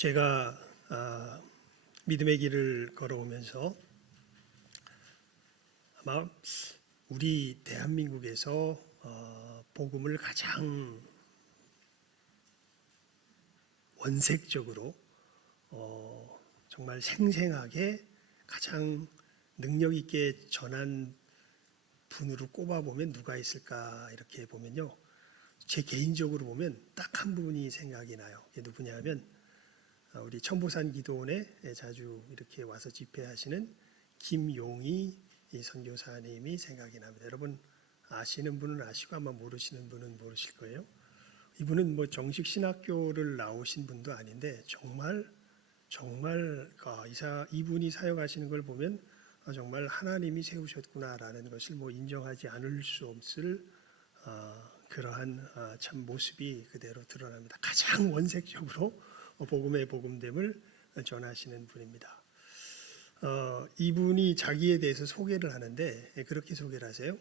제가 믿음의 길을 걸어오면서 아마 우리 대한민국에서 복음을 가장 원색적으로 정말 생생하게 가장 능력 있게 전한 분으로 꼽아보면 누가 있을까 이렇게 보면요, 제 개인적으로 보면 딱 한 분이 생각이 나요. 그게 누구냐 하면 우리 천보산 기도원에 자주 이렇게 와서 집회하시는 김용희 선교사님이 생각이 납니다. 여러분 아시는 분은 아시고 아마 모르시는 분은 모르실 거예요. 이분은 뭐 정식 신학교를 나오신 분도 아닌데 정말 이분이 사역하시는 걸 보면 정말 하나님이 세우셨구나라는 것을 뭐 인정하지 않을 수 없을 그러한 참 모습이 그대로 드러납니다. 가장 원색적으로 복음의 복음됨을 전하시는 분입니다. 이분이 자기에 대해서 소개를 하는데 그렇게 소개를 하세요.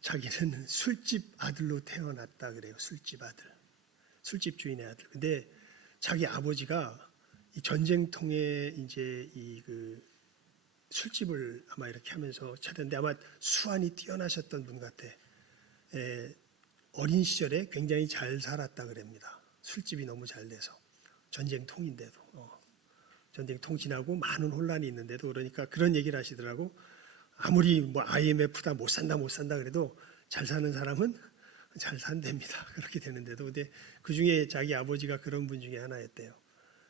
자기는 술집 아들로 태어났다 그래요. 술집 아들, 술집 주인의 아들. 근데 자기 아버지가 이 전쟁통에 이제 그 술집을 아마 이렇게 하면서 차렸는데 아마 수완이 뛰어나셨던 분 같아. 어린 시절에 굉장히 잘 살았다 그럽니다. 술집이 너무 잘 돼서. 전쟁통인데도 전쟁통 지나고 많은 혼란이 있는데도 그러니까 그런 얘기를 하시더라고. 아무리 뭐 IMF다 못 산다 그래도 잘 사는 사람은 잘 산답니다. 그렇게 되는데도 근데 그 중에 자기 아버지가 그런 분 중에 하나였대요.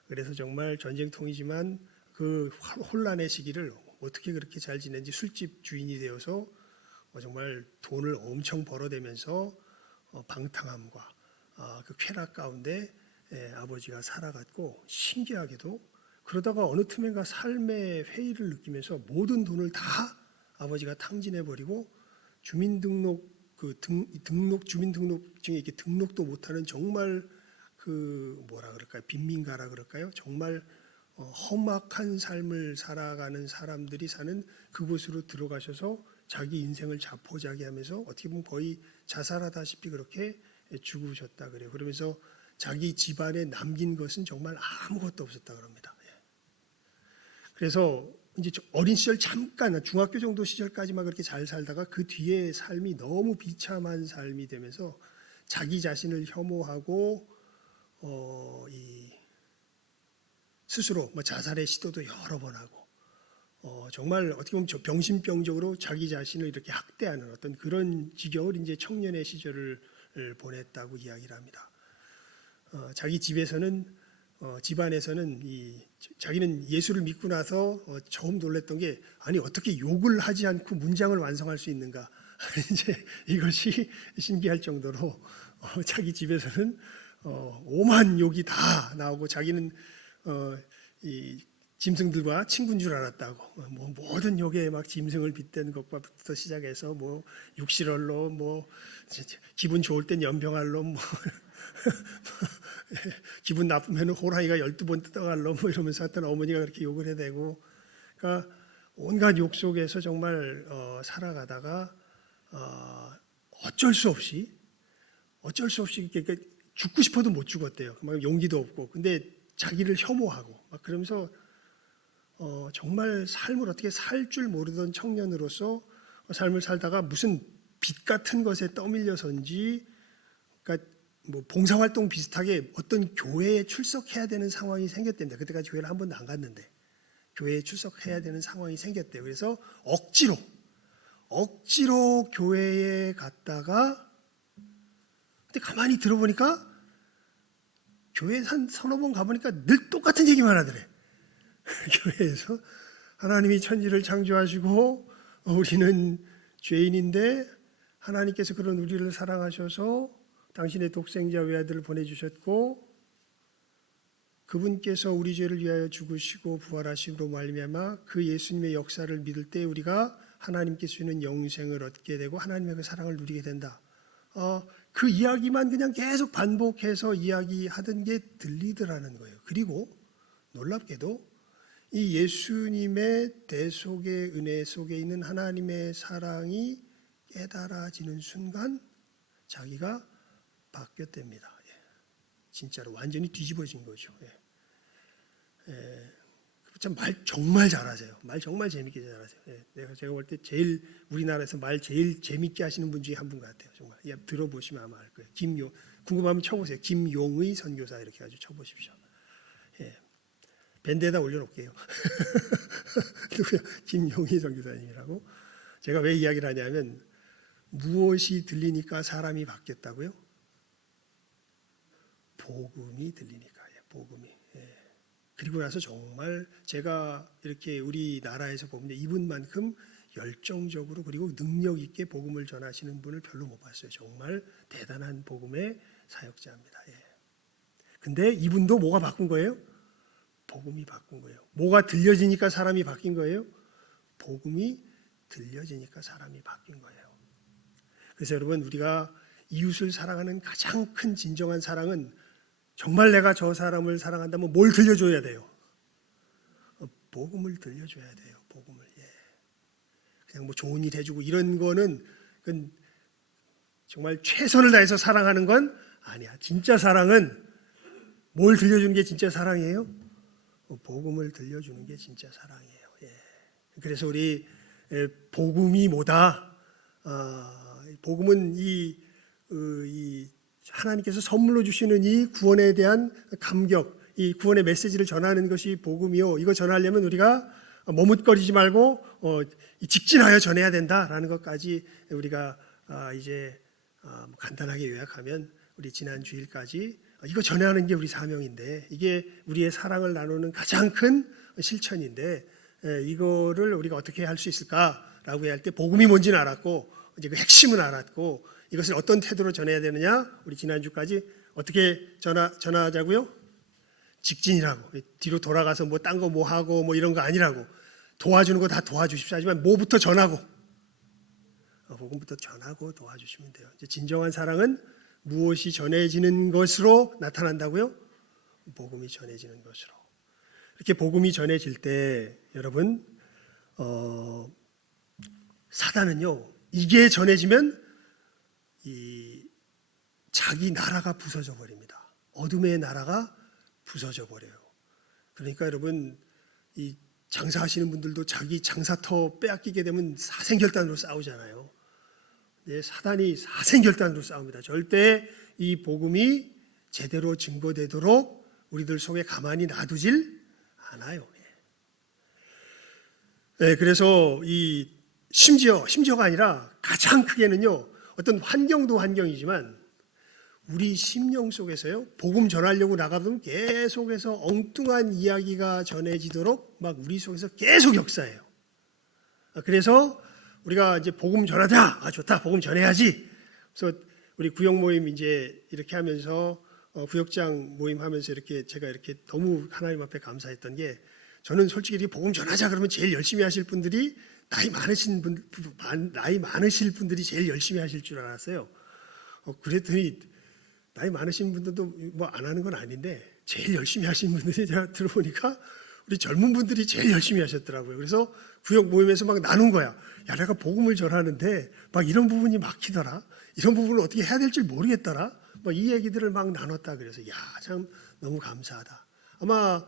그래서 정말 전쟁통이지만 그 혼란의 시기를 어떻게 그렇게 잘 지낸지 술집 주인이 되어서 정말 돈을 엄청 벌어대면서 방탕함과 그 쾌락 가운데 아버지가 살아갔고, 신기하게도 그러다가 어느 틈엔가 삶의 회의를 느끼면서 모든 돈을 다 아버지가 탕진해버리고 주민등록 주민등록증에 이렇게 등록도 못하는 정말 그 뭐라 그럴까요? 빈민가라 그럴까요? 정말 험악한 삶을 살아가는 사람들이 사는 그곳으로 들어가셔서 자기 인생을 자포자기하면서 어떻게 보면 거의 자살하다시피 그렇게 죽으셨다 그래요. 그러면서 자기 집안에 남긴 것은 정말 아무것도 없었다 그럽니다. 그래서 이제 어린 시절 잠깐 중학교 정도 시절까지만 그렇게 잘 살다가 그 뒤에 삶이 너무 비참한 삶이 되면서 자기 자신을 혐오하고 스스로 자살의 시도도 여러 번 하고 정말 어떻게 보면 병신병적으로 자기 자신을 이렇게 학대하는 어떤 그런 지경을 이제 청년의 시절을 보냈다고 이야기를 합니다. 자기 집에서는 집안에서는 자기는 예수를 믿고 나서 처음 놀랐던 게 아니 어떻게 욕을 하지 않고 문장을 완성할 수 있는가 이제 이것이 신기할 정도로 자기 집에서는 오만 욕이 다 나오고 자기는 이 짐승들과 친구인 줄 알았다고 뭐 모든 욕에 막 짐승을 빗댄 것부터 시작해서 뭐 육실얼로 뭐 기분 좋을 땐 연병알로 뭐 기분 나쁘면 호랑이가 12번 뜯어갈로 뭐 이러면서 하여튼 어머니가 그렇게 욕을 해대고, 그러니까 온갖 욕 속에서 정말 살아가다가 어쩔 수 없이 그러니까 죽고 싶어도 못 죽었대요. 막 용기도 없고. 근데 자기를 혐오하고 막 그러면서 정말 삶을 어떻게 살 줄 모르던 청년으로서 삶을 살다가 무슨 빛 같은 것에 떠밀려서인지, 그러니까 뭐 봉사활동 비슷하게 어떤 교회에 출석해야 되는 상황이 생겼답니다. 그때까지 교회를 한 번도 안 갔는데 교회에 출석해야 되는 상황이 생겼대요. 그래서 억지로 교회에 갔다가 근데 가만히 들어보니까 교회에 한 서너 번 가보니까 늘 똑같은 얘기만 하더래. 교회에서 하나님이 천지를 창조하시고 우리는 죄인인데 하나님께서 그런 우리를 사랑하셔서 당신의 독생자 외아들을 보내주셨고 그분께서 우리 죄를 위하여 죽으시고 부활하심으로 말미암아 그 예수님의 역사를 믿을 때 우리가 하나님께서 주는 영생을 얻게 되고 하나님의 그 사랑을 누리게 된다. 그 이야기만 그냥 계속 반복해서 이야기하던 게 들리더라는 거예요. 그리고 놀랍게도 이 예수님의 대속의 은혜 속에 있는 하나님의 사랑이 깨달아지는 순간 자기가 바뀌었답니다. 진짜로 완전히 뒤집어진 거죠. 참 말 정말 잘하세요. 말 정말 재밌게 잘하세요. 제가 볼 때 제일 우리나라에서 말 제일 재밌게 하시는 분 중에 한 분 같아요. 정말. 들어보시면 아마 알 거예요. 궁금하면 쳐보세요. 김용의 선교사 이렇게 아주 쳐보십시오. 밴드에다 올려놓을게요. 누구야? 김용의 선교사님이라고. 제가 왜 이야기를 하냐면 무엇이 들리니까 사람이 바뀌었다고요? 복음이 들리니까. 복음이. 그리고 나서 정말 제가 이렇게 우리나라에서 보면 이분만큼 열정적으로 그리고 능력 있게 복음을 전하시는 분을 별로 못 봤어요. 정말 대단한 복음의 사역자입니다. 근데 이분도 뭐가 바꾼 거예요? 복음이 바꾼 거예요. 뭐가 들려지니까 사람이 바뀐 거예요? 복음이 들려지니까 사람이 바뀐 거예요. 그래서 여러분 우리가 이웃을 사랑하는 가장 큰 진정한 사랑은 정말 내가 저 사람을 사랑한다면 뭘 들려줘야 돼요? 복음을 들려줘야 돼요. 복음을. 그냥 뭐 좋은 일 해주고 이런 거는 정말 최선을 다해서 사랑하는 건 아니야. 진짜 사랑은 뭘 들려주는 게 진짜 사랑이에요? 복음을 들려주는 게 진짜 사랑이에요. 그래서 우리 복음이 뭐다? 복음은 이 하나님께서 선물로 주시는 이 구원에 대한 감격, 이 구원의 메시지를 전하는 것이 복음이요. 이거 전하려면 우리가 머뭇거리지 말고 직진하여 전해야 된다라는 것까지 우리가 이제 간단하게 요약하면 우리 지난 주일까지 이거 전하는 게 우리 사명인데 이게 우리의 사랑을 나누는 가장 큰 실천인데 이거를 우리가 어떻게 할 수 있을까라고 할 때 복음이 뭔지는 알았고 이제 그 핵심은 알았고 이것을 어떤 태도로 전해야 되느냐 우리 지난주까지 어떻게 전하자고요? 직진이라고. 뒤로 돌아가서 뭐 딴 거 뭐 하고 뭐 이런 거 아니라고. 도와주는 거 다 도와주십시오. 하지만 뭐부터 전하고 복음부터 전하고 도와주시면 돼요. 이제 진정한 사랑은 무엇이 전해지는 것으로 나타난다고요? 복음이 전해지는 것으로. 이렇게 복음이 전해질 때 여러분 사단은요 이게 전해지면 이 자기 나라가 부서져 버립니다. 어둠의 나라가 부서져 버려요. 그러니까 여러분 이 장사하시는 분들도 자기 장사터 빼앗기게 되면 사생결단으로 싸우잖아요. 사단이 사생결단으로 싸웁니다. 절대 이 복음이 제대로 증거되도록 우리들 속에 가만히 놔두질 않아요. 그래서 이 심지어가 아니라 가장 크게는요. 어떤 환경도 환경이지만 우리 심령 속에서요. 복음 전하려고 나가면 계속해서 엉뚱한 이야기가 전해지도록 막 우리 속에서 계속 역사해요. 그래서 우리가 이제 복음 전하자. 좋다. 복음 전해야지. 그래서 우리 구역 모임 이제 이렇게 하면서 구역장 모임 하면서 이렇게 제가 이렇게 너무 하나님 앞에 감사했던 게 저는 솔직히 이렇게 복음 전하자 그러면 제일 열심히 하실 분들이 나이 많으실 분들이 제일 열심히 하실 줄 알았어요. 그랬더니 나이 많으신 분들도 뭐 안 하는 건 아닌데 제일 열심히 하신 분들이 제가 들어보니까 우리 젊은 분들이 제일 열심히 하셨더라고요. 그래서 구역 모임에서 막 나눈 거야. 야, 내가 복음을 전하는데 막 이런 부분이 막히더라. 이런 부분을 어떻게 해야 될지 모르겠더라. 막 이 얘기들을 막 나눴다. 그래서 야, 참 너무 감사하다. 아마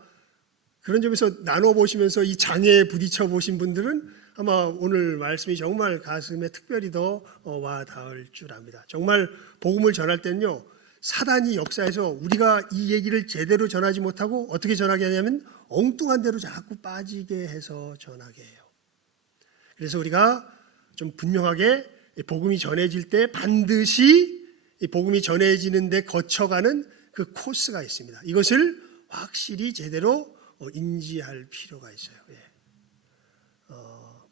그런 점에서 나눠보시면서 이 장애에 부딪혀 보신 분들은 아마 오늘 말씀이 정말 가슴에 특별히 더 와 닿을 줄 압니다. 정말 복음을 전할 때는요. 사단이 역사에서 우리가 이 얘기를 제대로 전하지 못하고 어떻게 전하게 하냐면 엉뚱한 대로 자꾸 빠지게 해서 전하게 해요. 그래서 우리가 좀 분명하게 복음이 전해질 때 반드시 복음이 전해지는 데 거쳐가는 그 코스가 있습니다. 이것을 확실히 제대로 인지할 필요가 있어요.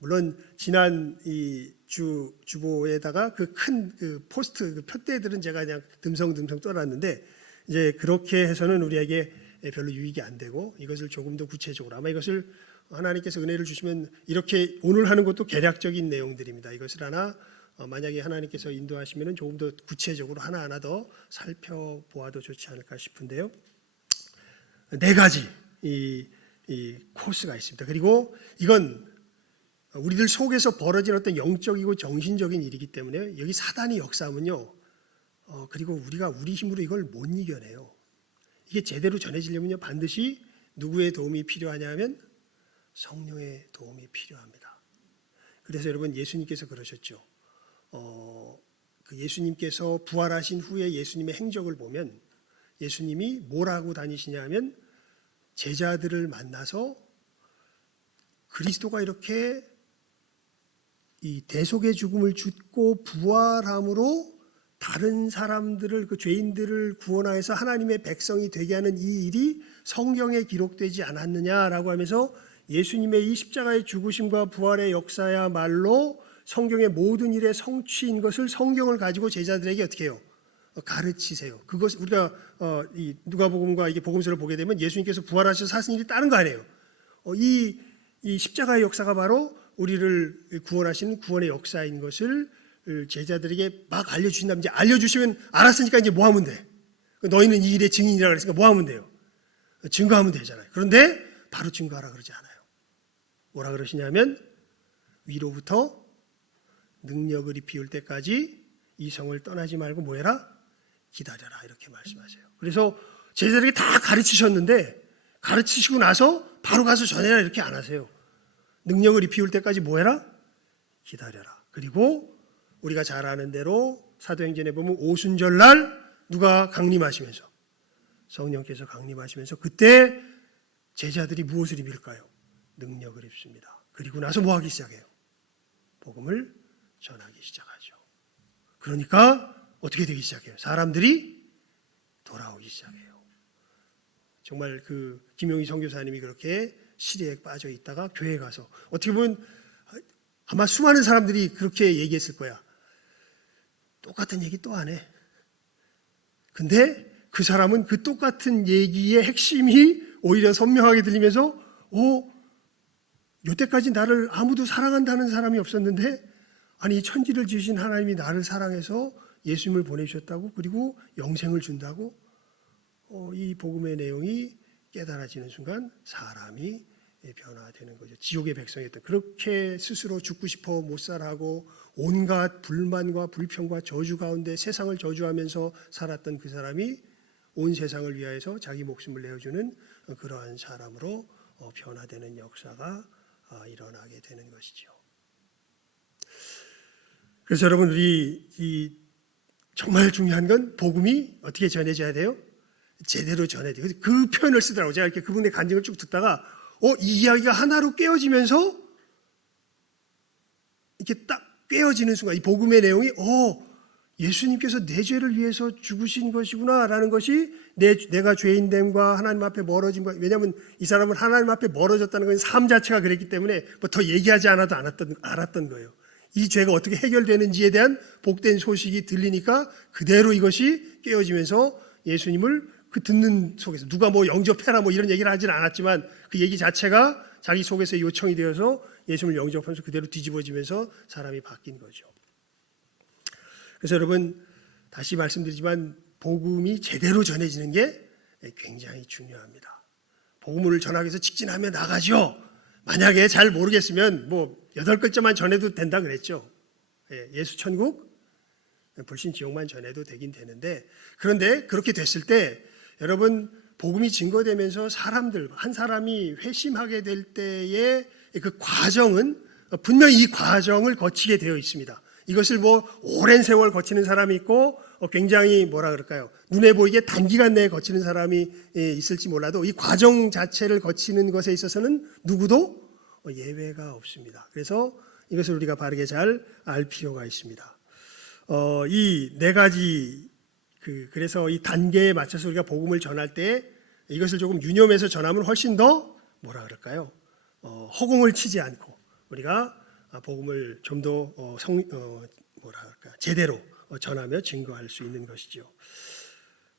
물론 지난 이 주보에다가 그 큰 그 포스트 그 표대들은 제가 그냥 듬성듬성 떠났는데 이제 그렇게 해서는 우리에게 별로 유익이 안 되고 이것을 조금 더 구체적으로 아마 이것을 하나님께서 은혜를 주시면 이렇게 오늘 하는 것도 개략적인 내용들입니다. 이것을 하나 만약에 하나님께서 인도하시면 조금 더 구체적으로 하나하나 더 살펴보아도 좋지 않을까 싶은데요. 4가지 이 코스가 있습니다. 그리고 이건 우리들 속에서 벌어진 어떤 영적이고 정신적인 일이기 때문에 여기 사단이 역사하면요. 그리고 우리가 우리 힘으로 이걸 못 이겨내요. 이게 제대로 전해지려면요. 반드시 누구의 도움이 필요하냐면 성령의 도움이 필요합니다. 그래서 여러분 예수님께서 그러셨죠. 그 예수님께서 부활하신 후에 예수님의 행적을 보면 예수님이 뭘 하고 다니시냐 하면 제자들을 만나서 그리스도가 이렇게 이 대속의 죽음을 죽고 부활함으로 다른 사람들을 그 죄인들을 구원하여서 하나님의 백성이 되게 하는 이 일이 성경에 기록되지 않았느냐라고 하면서 예수님의 이 십자가의 죽으심과 부활의 역사야말로 성경의 모든 일의 성취인 것을 성경을 가지고 제자들에게 어떻게 해요? 가르치세요. 그것 우리가 이 누가복음과 이게 복음서를 보게 되면 예수님께서 부활하셔서 하신 일이 다른 거 아니에요. 이 십자가의 역사가 바로 우리를 구원하시는 구원의 역사인 것을 제자들에게 막 알려주신다면 이제 알려주시면 알았으니까 이제 뭐 하면 돼? 너희는 이 일의 증인이라 그랬으니까 뭐 하면 돼요? 증거하면 되잖아요. 그런데 바로 증거하라 그러지 않아요. 뭐라 그러시냐면 위로부터 능력을 입히울 때까지 이 성을 떠나지 말고 뭐 해라? 기다려라 이렇게 말씀하세요. 그래서 제자들에게 다 가르치셨는데 가르치시고 나서 바로 가서 전해라 이렇게 안 하세요. 능력을 입히울 때까지 뭐 해라? 기다려라. 그리고 우리가 잘 아는 대로 사도행전에 보면 오순절날 누가 강림하시면서 성령께서 강림하시면서 그때 제자들이 무엇을 입을까요? 능력을 입습니다. 그리고 나서 뭐 하기 시작해요? 복음을 전하기 시작하죠. 그러니까 어떻게 되기 시작해요? 사람들이 돌아오기 시작해요. 정말 그 김용희 선교사님이 그렇게 시리에 빠져 있다가 교회에 가서 어떻게 보면 아마 수많은 사람들이 그렇게 얘기했을 거야. 똑같은 얘기 또 안 해. 근데 그 사람은 그 똑같은 얘기의 핵심이 오히려 선명하게 들리면서 여태까지 나를 아무도 사랑한다는 사람이 없었는데 아니 이 천지를 지으신 하나님이 나를 사랑해서 예수님을 보내주셨다고 그리고 영생을 준다고 이 복음의 내용이 깨달아지는 순간 사람이 변화되는 거죠. 지옥의 백성이었던 그렇게 스스로 죽고 싶어 못 살아하고 온갖 불만과 불평과 저주 가운데 세상을 저주하면서 살았던 그 사람이 온 세상을 위하여서 자기 목숨을 내어주는 그러한 사람으로 변화되는 역사가 일어나게 되는 것이죠. 그래서 여러분 우리 이 정말 중요한 건 복음이 어떻게 전해져야 돼요? 제대로 전해야 돼요. 그 표현을 쓰더라고요. 제가 이렇게 그분의 간증을 쭉 듣다가 이 이야기가 하나로 깨어지면서 이렇게 딱 깨어지는 순간 이 복음의 내용이 예수님께서 내 죄를 위해서 죽으신 것이구나라는 것이 내가 죄인됨과 하나님 앞에 멀어짐과 왜냐하면 이 사람은 하나님 앞에 멀어졌다는 건 삶 자체가 그랬기 때문에 뭐 더 얘기하지 않아도 알았던 거예요. 이 죄가 어떻게 해결되는지에 대한 복된 소식이 들리니까 그대로 이것이 깨어지면서 예수님을 그 듣는 속에서 누가 뭐 영접해라 뭐 이런 얘기를 하지는 않았지만 그 얘기 자체가 자기 속에서 요청이 되어서 예수님을 영접하면서 그대로 뒤집어지면서 사람이 바뀐 거죠. 그래서 여러분 다시 말씀드리지만 복음이 제대로 전해지는 게 굉장히 중요합니다. 복음을 전하기 위해서 직진하며 나가죠. 만약에 잘 모르겠으면 뭐 8글자만 전해도 된다 그랬죠. 예수 천국, 불신 지옥만 전해도 되긴 되는데 그런데 그렇게 됐을 때 여러분 복음이 증거되면서 한 사람이 회심하게 될 때의 그 과정은 분명히 이 과정을 거치게 되어 있습니다. 이것을 뭐 오랜 세월 거치는 사람이 있고 굉장히 뭐라 그럴까요? 눈에 보이게 단기간 내에 거치는 사람이 있을지 몰라도 이 과정 자체를 거치는 것에 있어서는 누구도 예외가 없습니다. 그래서 이것을 우리가 바르게 잘 알 필요가 있습니다. 이 네 가지 그래서 이 단계에 맞춰서 우리가 복음을 전할 때 이것을 조금 유념해서 전하면 훨씬 더 뭐라 그럴까요? 허공을 치지 않고 우리가 복음을 좀 더 뭐라 그럴까 제대로 전하며 증거할 수 있는 것이죠.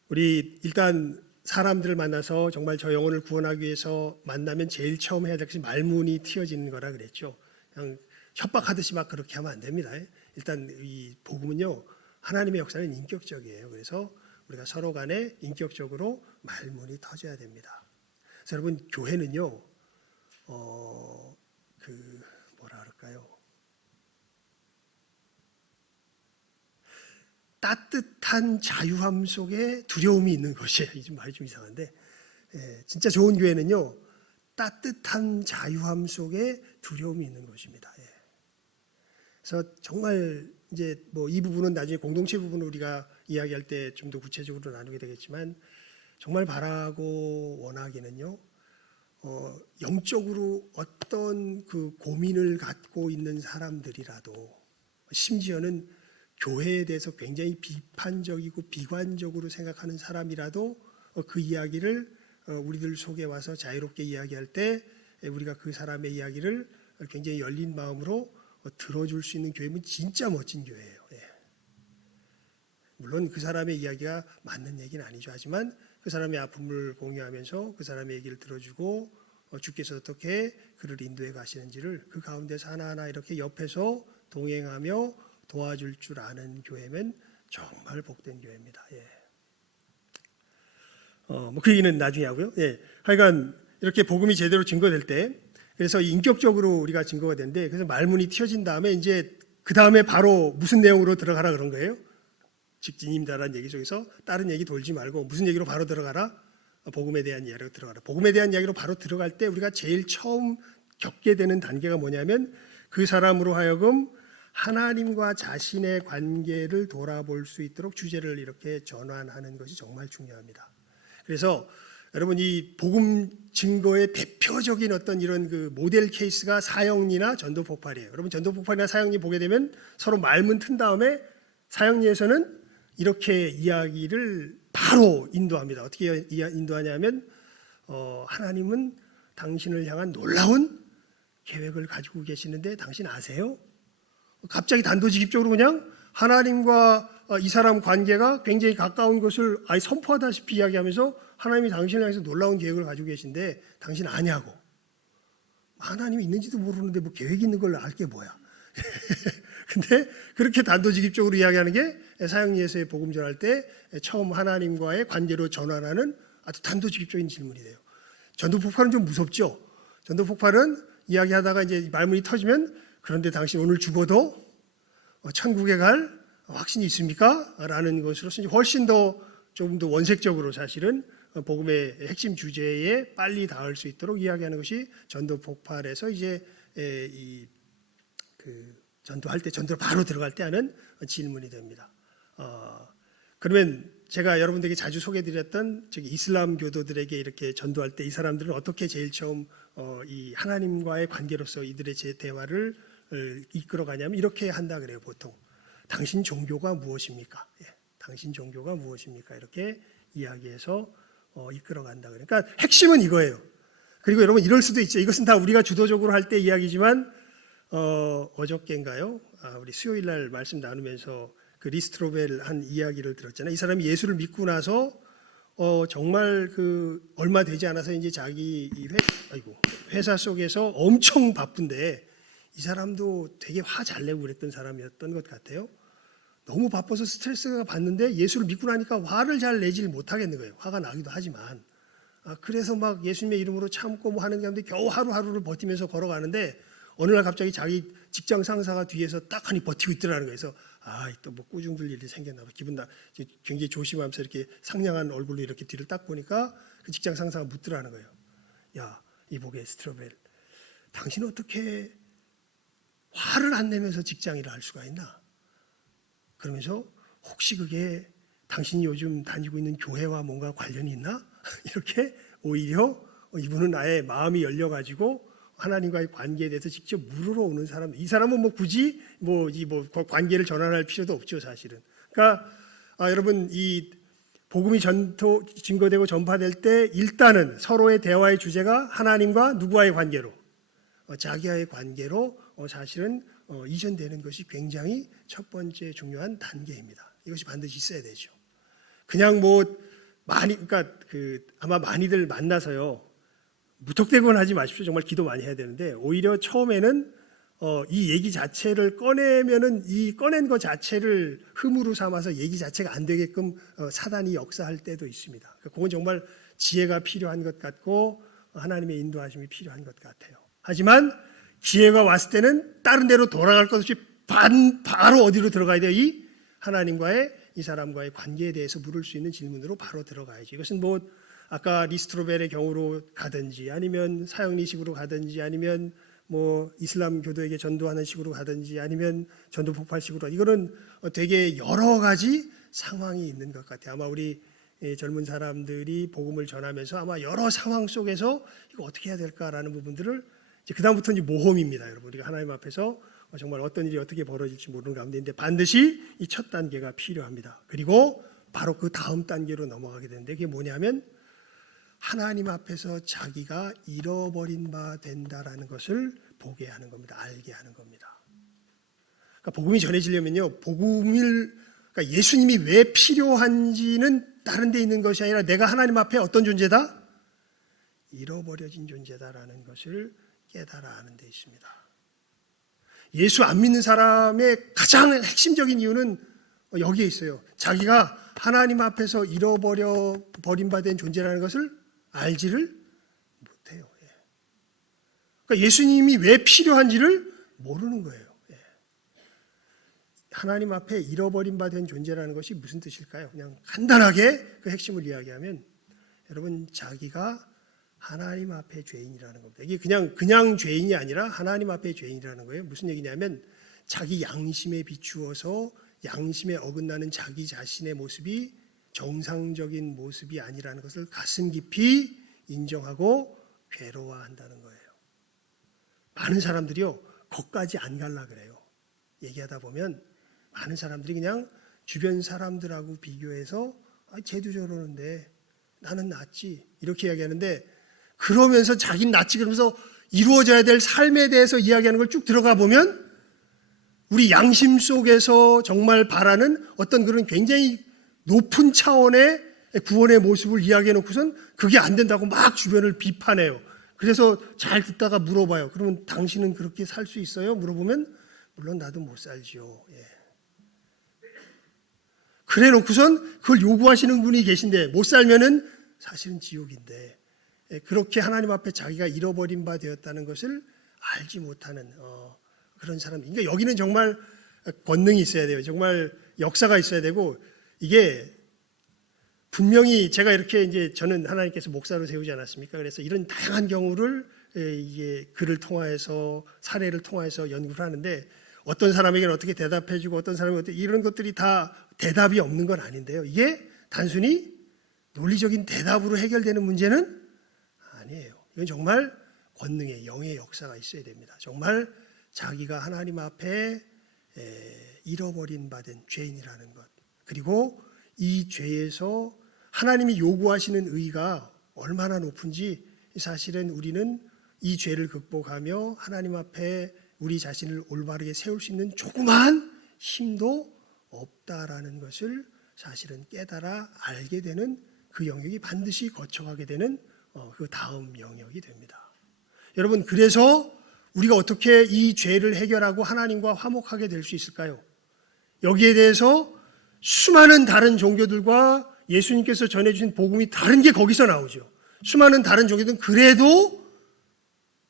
우리 일단 사람들을 만나서 정말 저 영혼을 구원하기 위해서 만나면 제일 처음 해야 될 것이 말문이 트여지는 거라 그랬죠. 그냥 협박하듯이 막 그렇게 하면 안 됩니다. 일단 이 복음은요 하나님의 역사는 인격적이에요. 그래서 우리가 서로 간에 인격적으로 말문이 터져야 됩니다. 그래서 여러분 교회는요 뭐라 그럴까요? 따뜻한 자유함 속에 두려움이 있는 것이에요. 이 말이 좀 이상한데 진짜 좋은 교회는요, 따뜻한 자유함 속에 두려움이 있는 것입니다. 그래서 정말 이제 뭐 이 부분은 나중에 공동체 부분을 우리가 이야기할 때 좀 더 구체적으로 나누게 되겠지만, 정말 바라고 원하기는요, 영적으로 어떤 그 고민을 갖고 있는 사람들이라도, 심지어는 교회에 대해서 굉장히 비판적이고 비관적으로 생각하는 사람이라도 그 이야기를 우리들 속에 와서 자유롭게 이야기할 때 우리가 그 사람의 이야기를 굉장히 열린 마음으로 들어줄 수 있는 교회면 진짜 멋진 교회예요. 물론 그 사람의 이야기가 맞는 얘기는 아니죠. 하지만 그 사람의 아픔을 공유하면서 그 사람의 얘기를 들어주고 주께서 어떻게 그를 인도해 가시는지를 그 가운데서 하나하나 이렇게 옆에서 동행하며 도와줄 줄 아는 교회면 정말 복된 교회입니다. 뭐 그 얘기는 나중에 하고요. 하여간 이렇게 복음이 제대로 증거될 때, 그래서 인격적으로 우리가 증거가 되는데, 그래서 말문이 튀어진 다음에 이제 그 다음에 바로 무슨 내용으로 들어가라 그런 거예요. 직진입니다라는 얘기 속에서 다른 얘기 돌지 말고 무슨 얘기로 바로 들어가라? 복음에 대한 이야기로 들어가라. 복음에 대한 이야기로 바로 들어갈 때 우리가 제일 처음 겪게 되는 단계가 뭐냐면, 그 사람으로 하여금 하나님과 자신의 관계를 돌아볼 수 있도록 주제를 이렇게 전환하는 것이 정말 중요합니다. 그래서 여러분, 이 복음 증거의 대표적인 어떤 이런 그 모델 케이스가 사형리나 전도 폭발이에요. 여러분, 전도 폭발이나 사형리 보게 되면 서로 말문 튼 다음에 사형리에서는 이렇게 이야기를 바로 인도합니다. 어떻게 인도하냐면, 하나님은 당신을 향한 놀라운 계획을 가지고 계시는데 당신 아세요? 갑자기 단도직입적으로 그냥 하나님과 이 사람 관계가 굉장히 가까운 것을 아예 선포하다시피 이야기하면서 하나님이 당신을 향해서 놀라운 계획을 가지고 계신데 당신 아냐고. 하나님이 있는지도 모르는데 뭐 계획이 있는 걸 알 게 뭐야. 근데 그렇게 단도직입적으로 이야기하는 게 사형리에서의 복음 전할 때 처음 하나님과의 관계로 전환하는 아주 단도직입적인 질문이 돼요. 전도 폭발은 좀 무섭죠. 전도 폭발은 이야기하다가 이제 말문이 터지면, 그런데 당신 오늘 죽어도 천국에 갈 확신이 있습니까? 라는 것으로서 훨씬 더 조금 더 원색적으로 사실은 복음의 핵심 주제에 빨리 닿을 수 있도록 이야기하는 것이 전도 폭발에서 이제 전도할 때, 전도로 바로 들어갈 때 하는 질문이 됩니다. 그러면 제가 여러분들에게 자주 소개해드렸던 이슬람 교도들에게 이렇게 전도할 때 이 사람들은 어떻게 제일 처음 이 하나님과의 관계로서 이들의 제 대화를 이끌어가냐면 이렇게 한다 그래요. 보통 당신 종교가 무엇입니까? 당신 종교가 무엇입니까? 이렇게 이야기해서 이끌어간다 그래요. 그러니까 핵심은 이거예요. 그리고 여러분, 이럴 수도 있죠. 이것은 다 우리가 주도적으로 할 때 이야기지만 어저께인가요? 우리 수요일 날 말씀 나누면서 그 리스트로벨 한 이야기를 들었잖아요. 이 사람이 예수를 믿고 나서 정말 그 얼마 되지 않아서 이제 자기 회사 속에서 엄청 바쁜데, 이 사람도 되게 화 잘 내고 그랬던 사람이었던 것 같아요. 너무 바빠서 스트레스가 받는데 예수를 믿고 나니까 화를 잘 내질 못하겠는 거예요. 화가 나기도 하지만. 그래서 막 예수님의 이름으로 참고 뭐 하는 가운데 겨우 하루하루를 버티면서 걸어가는데, 어느 날 갑자기 자기 직장 상사가 뒤에서 딱 하니 버티고 있더라는 거예요. 그래서 또 뭐 꾸중들 일이 생겼나 봐. 굉장히 조심하면서 이렇게 상냥한 얼굴로 이렇게 뒤를 딱 보니까 그 직장 상사가 묻더라는 거예요. 야, 이보게 스트로벨, 당신은 어떻게 화를 안 내면서 직장 일을 할 수가 있나? 그러면서 혹시 그게 당신이 요즘 다니고 있는 교회와 뭔가 관련이 있나? 이렇게 오히려 이분은 아예 마음이 열려가지고 하나님과의 관계에 대해서 직접 물으러 오는 사람, 이 사람은 뭐 굳이 관계를 전환할 필요도 없죠, 사실은. 그러니까 여러분, 이 복음이 증거되고 전파될 때 일단은 서로의 대화의 주제가 하나님과 누구와의 관계로, 자기와의 관계로 사실은 이전되는 것이 굉장히 첫 번째 중요한 단계입니다. 이것이 반드시 있어야 되죠. 그냥 그러니까 아마 많이들 만나서요, 무턱대고는 하지 마십시오. 정말 기도 많이 해야 되는데, 오히려 처음에는 이 얘기 자체를 꺼내면은 이 꺼낸 것 자체를 흠으로 삼아서 얘기 자체가 안 되게끔 사단이 역사할 때도 있습니다. 그건 정말 지혜가 필요한 것 같고 하나님의 인도하심이 필요한 것 같아요. 하지만 기회가 왔을 때는 다른 데로 돌아갈 것 없이 바로 어디로 들어가야 돼요? 이 하나님과의, 이 사람과의 관계에 대해서 물을 수 있는 질문으로 바로 들어가야죠. 이것은 아까 리스트로벨의 경우로 가든지 아니면 사형리식으로 가든지 아니면 뭐 이슬람 교도에게 전도하는 식으로 가든지 아니면 전도 폭발식으로, 이거는 되게 여러 가지 상황이 있는 것 같아요. 아마 우리 젊은 사람들이 복음을 전하면서 아마 여러 상황 속에서 이거 어떻게 해야 될까라는 부분들을 이제 그다음부터 이제 모험입니다. 여러분, 우리가 하나님 앞에서 정말 어떤 일이 어떻게 벌어질지 모르는 가운데인데 반드시 이 첫 단계가 필요합니다. 그리고 바로 그 다음 단계로 넘어가게 되는데 그게 뭐냐면 하나님 앞에서 자기가 잃어버린 바 된다라는 것을 보게 하는 겁니다. 알게 하는 겁니다. 그러니까 복음이 전해지려면요, 그러니까 예수님이 왜 필요한지는 다른 데 있는 것이 아니라 내가 하나님 앞에 어떤 존재다? 잃어버려진 존재다라는 것을 깨달아 아는 데 있습니다. 예수 안 믿는 사람의 가장 핵심적인 이유는 여기에 있어요. 자기가 하나님 앞에서 잃어버린 바 된 존재라는 것을 알지를 못해요. 그러니까 예수님이 왜 필요한지를 모르는 거예요. 하나님 앞에 잃어버린 바 된 존재라는 것이 무슨 뜻일까요? 그냥 간단하게 그 핵심을 이야기하면 여러분, 자기가 하나님 앞에 죄인이라는 겁니다. 이게 그냥 죄인이 아니라 하나님 앞에 죄인이라는 거예요. 무슨 얘기냐면 자기 양심에 비추어서 양심에 어긋나는 자기 자신의 모습이 정상적인 모습이 아니라는 것을 가슴 깊이 인정하고 괴로워한다는 거예요. 많은 사람들이요, 거기까지 안 갈라 그래요. 얘기하다 보면 많은 사람들이 그냥 주변 사람들하고 비교해서 쟤도 저러는데 나는 낫지 이렇게 이야기하는데, 그러면서 자기는 낫지 그러면서 이루어져야 될 삶에 대해서 이야기하는 걸 쭉 들어가 보면 우리 양심 속에서 정말 바라는 어떤 그런 굉장히 높은 차원의 구원의 모습을 이야기해 놓고선 그게 안 된다고 막 주변을 비판해요. 그래서 잘 듣다가 물어봐요. 그러면 당신은 그렇게 살 수 있어요? 물어보면 물론 나도 못 살지요. 그래 놓고선 그걸 요구하시는 분이 계신데 못 살면은 사실은 지옥인데, 그렇게 하나님 앞에 자기가 잃어버린 바 되었다는 것을 알지 못하는 그런 사람. 그러니까 여기는 정말 권능이 있어야 돼요. 정말 역사가 있어야 되고, 이게 분명히 제가 이렇게 이제 저는 하나님께서 목사로 세우지 않았습니까? 그래서 이런 다양한 경우를 이게 글을 통하여서 사례를 통하여서 연구를 하는데 어떤 사람에게는 어떻게 대답해주고 어떤 사람에게 어떻게, 이런 것들이 다 대답이 없는 건 아닌데요. 이게 단순히 논리적인 대답으로 해결되는 문제는 아니에요. 이건 정말 권능의 영의 역사가 있어야 됩니다. 정말 자기가 하나님 앞에 잃어버린 바 된 죄인이라는 것, 그리고 이 죄에서 하나님이 요구하시는 의가 얼마나 높은지 사실은 우리는 이 죄를 극복하며 하나님 앞에 우리 자신을 올바르게 세울 수 있는 조그마한 힘도 없다라는 것을 사실은 깨달아 알게 되는 그 영역이 반드시 거쳐가게 되는 그 다음 영역이 됩니다. 여러분, 그래서 우리가 어떻게 이 죄를 해결하고 하나님과 화목하게 될 수 있을까요? 여기에 대해서 수많은 다른 종교들과 예수님께서 전해주신 복음이 다른 게 거기서 나오죠. 수많은 다른 종교들은 그래도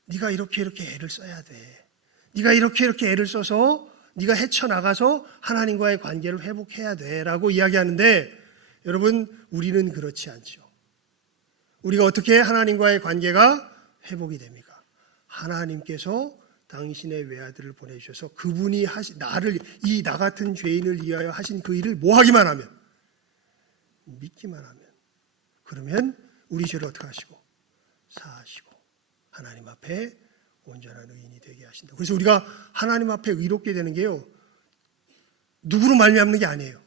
네가 이렇게 애를 써야 돼. 네가 이렇게 애를 써서 네가 헤쳐나가서 하나님과의 관계를 회복해야 돼 라고 이야기하는데, 여러분, 우리는 그렇지 않죠. 우리가 어떻게 하나님과의 관계가 회복이 됩니까? 하나님께서 당신의 외아들을 보내주셔서 그분이 나를, 이 나 같은 죄인을 위하여 하신 그 일을 뭐 하기만 하면, 믿기만 하면, 그러면 우리 죄를 어떻게 하시고 사하시고 하나님 앞에 온전한 의인이 되게 하신다. 그래서 우리가 하나님 앞에 의롭게 되는 게요, 누구로 말미암는 게 아니에요.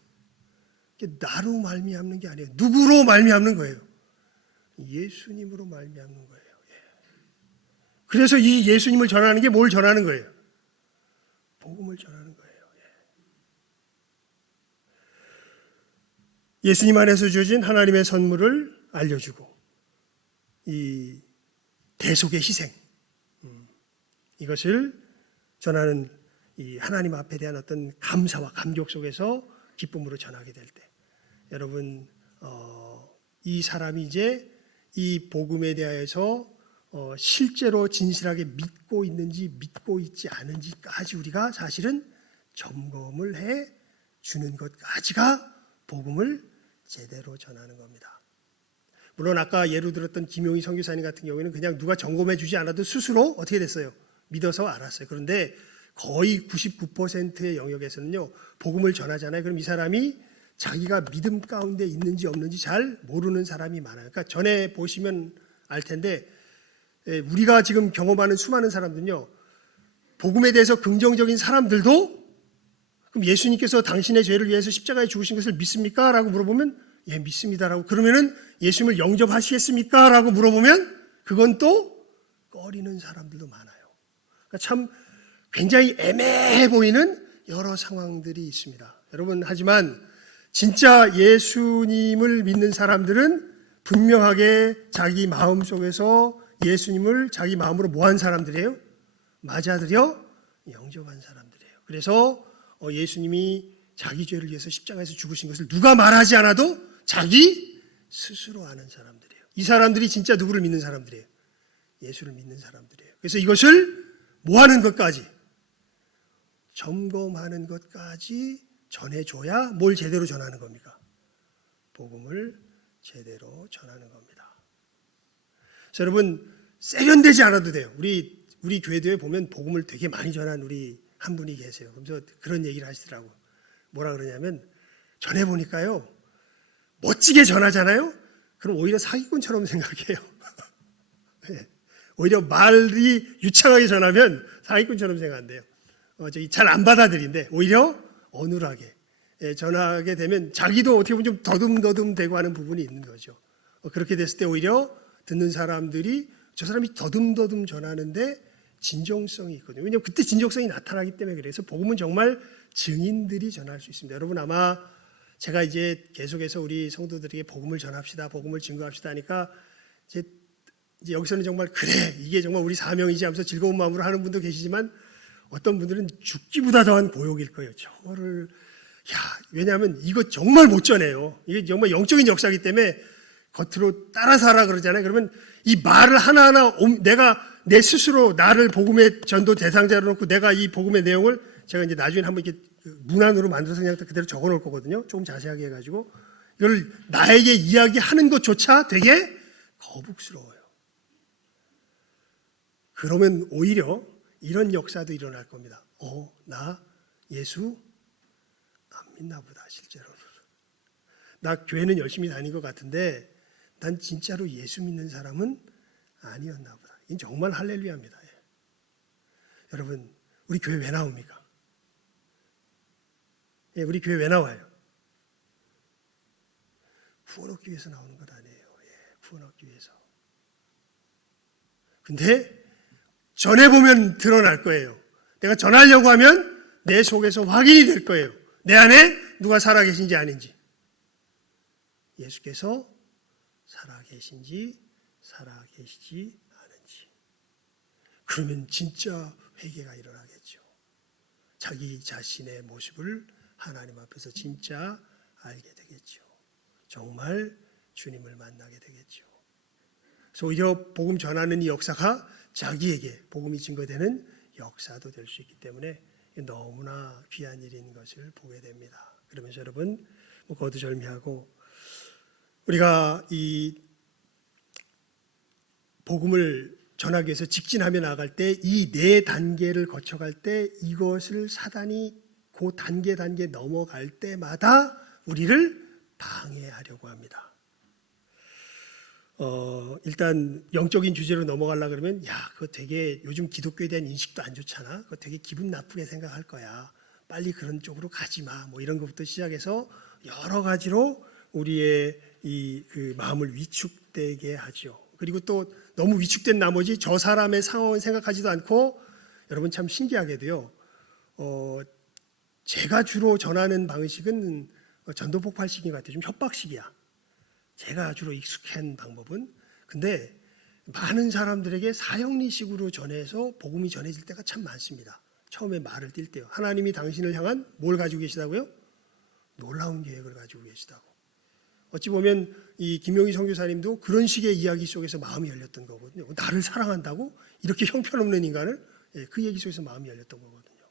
나로 말미암는 게 아니에요. 누구로 말미암는 거예요? 예수님으로 말미암는 거예요. 그래서 이 예수님을 전하는 게 뭘 전하는 거예요? 복음을 전하는 거예요. 예수님 안에서 주어진 하나님의 선물을 알려주고, 이 대속의 희생, 이것을 전하는 이 하나님 앞에 대한 어떤 감사와 감격 속에서 기쁨으로 전하게 될 때, 여러분, 이 사람이 이제 이 복음에 대해서 실제로 진실하게 믿고 있는지 믿고 있지 않은지까지 우리가 사실은 점검을 해 주는 것까지가 복음을 제대로 전하는 겁니다. 물론 아까 예로 들었던 김용희 선교사님 같은 경우에는 그냥 누가 점검해 주지 않아도 스스로 어떻게 됐어요? 믿어서 알았어요. 그런데 거의 99%의 영역에서는요, 복음을 전하잖아요. 그럼 이 사람이 자기가 믿음 가운데 있는지 없는지 잘 모르는 사람이 많아요. 그러니까 전에 보시면 알 텐데, 우리가 지금 경험하는 수많은 사람들은요, 복음에 대해서 긍정적인 사람들도 그럼 예수님께서 당신의 죄를 위해서 십자가에 죽으신 것을 믿습니까? 라고 물어보면 예, 믿습니다라고. 그러면은 예수님을 영접하시겠습니까? 라고 물어보면 그건 또 꺼리는 사람들도 많아요. 그러니까 참 굉장히 애매해 보이는 여러 상황들이 있습니다. 여러분, 하지만 진짜 예수님을 믿는 사람들은 분명하게 자기 마음 속에서 예수님을 자기 마음으로 뭐한 사람들이에요? 맞아들여 영접한 사람들이에요. 그래서 예수님이 자기 죄를 위해서 십자가에서 죽으신 것을 누가 말하지 않아도 자기 스스로 아는 사람들이에요. 이 사람들이 진짜 누구를 믿는 사람들이에요? 예수를 믿는 사람들이에요. 그래서 이것을 뭐하는 것까지? 점검하는 것까지 전해줘야 뭘 제대로 전하는 겁니까? 복음을 제대로 전하는 겁니다. 그래서 여러분, 세련되지 않아도 돼요. 우리 교회도에 보면 복음을 되게 많이 전한 우리 한 분이 계세요. 그래서 그런 얘기를 하시더라고. 뭐라 그러냐면, 전해보니까요, 멋지게 전하잖아요? 그럼 오히려 사기꾼처럼 생각해요. 오히려 말이 유창하게 전하면 사기꾼처럼 생각한대요. 잘 안 받아들인데, 오히려 어눌하게 전하게 되면 자기도 어떻게 보면 좀 더듬더듬 되고 하는 부분이 있는 거죠. 그렇게 됐을 때 오히려 듣는 사람들이 저 사람이 더듬더듬 전하는데 진정성이 있거든요. 왜냐하면 그때 진정성이 나타나기 때문에. 그래서 복음은 정말 증인들이 전할 수 있습니다. 여러분, 아마 제가 이제 계속해서 우리 성도들에게 복음을 전합시다, 복음을 증거합시다 하니까 이제 여기서는 정말 그래, 이게 정말 우리 사명이지 하면서 즐거운 마음으로 하는 분도 계시지만 어떤 분들은 죽기보다 더한 고역일 거예요. 저를 왜냐하면 이거 정말 못 전해요. 이게 정말 영적인 역사이기 때문에 겉으로 따라서 하라 그러잖아요. 그러면 이 말을 하나하나 내가 내 스스로 나를 복음의 전도 대상자로 놓고 내가 이 복음의 내용을 제가 이제 나중에 한번 이렇게 문안으로 만들어서 그냥 그대로 적어 놓을 거거든요. 조금 자세하게 해가지고 이걸 나에게 이야기하는 것조차 되게 거북스러워요. 그러면 오히려 이런 역사도 일어날 겁니다. 나 예수 안 믿나 보다, 실제로는. 나 교회는 열심히 다닌 것 같은데 난 진짜로 예수 믿는 사람은 아니었나 보다. 이건 정말 할렐루야입니다. 여러분, 우리 교회 왜 나옵니까? 우리 교회 왜 나와요? 구원 얻기 위해서 나오는 것 아니에요. 구원 얻기 위해서. 근데 전해보면 드러날 거예요. 내가 전하려고 하면 내 속에서 확인이 될 거예요. 내 안에 누가 살아계신지 아닌지. 예수께서 살아계신지 살아계시지 않은지. 그러면 진짜 회개가 일어나겠죠. 자기 자신의 모습을 하나님 앞에서 진짜 알게 되겠죠. 정말 주님을 만나게 되겠죠. 그래서 오히려 복음 전하는 이 역사가 자기에게 복음이 증거되는 역사도 될 수 있기 때문에 너무나 귀한 일인 것을 보게 됩니다. 그러면서 여러분, 거두절미하고 우리가 이 복음을 전하기 위해서 직진하며 나아갈 때 이 네 단계를 거쳐갈 때 이것을 사단이 그 단계 넘어갈 때마다 우리를 방해하려고 합니다. 일단 영적인 주제로 넘어가려고 그러면 그거 되게 요즘 기독교에 대한 인식도 안 좋잖아. 그거 되게 기분 나쁘게 생각할 거야. 빨리 그런 쪽으로 가지 마. 이런 것부터 시작해서 여러 가지로 우리의 그 마음을 위축되게 하죠. 그리고 또 너무 위축된 나머지 저 사람의 상황을 생각하지도 않고 여러분 참 신기하게도요. 제가 주로 전하는 방식은 전도 폭발식인 것 같아요. 좀 협박식이야. 제가 주로 익숙한 방법은. 근데 많은 사람들에게 사형리식으로 전해서 복음이 전해질 때가 참 많습니다. 처음에 말을 띌 때요. 하나님이 당신을 향한 뭘 가지고 계시다고요? 놀라운 계획을 가지고 계시다고. 어찌 보면 이 김용희 선교사님도 그런 식의 이야기 속에서 마음이 열렸던 거거든요. 나를 사랑한다고? 이렇게 형편없는 인간을? 그 얘기 속에서 마음이 열렸던 거거든요.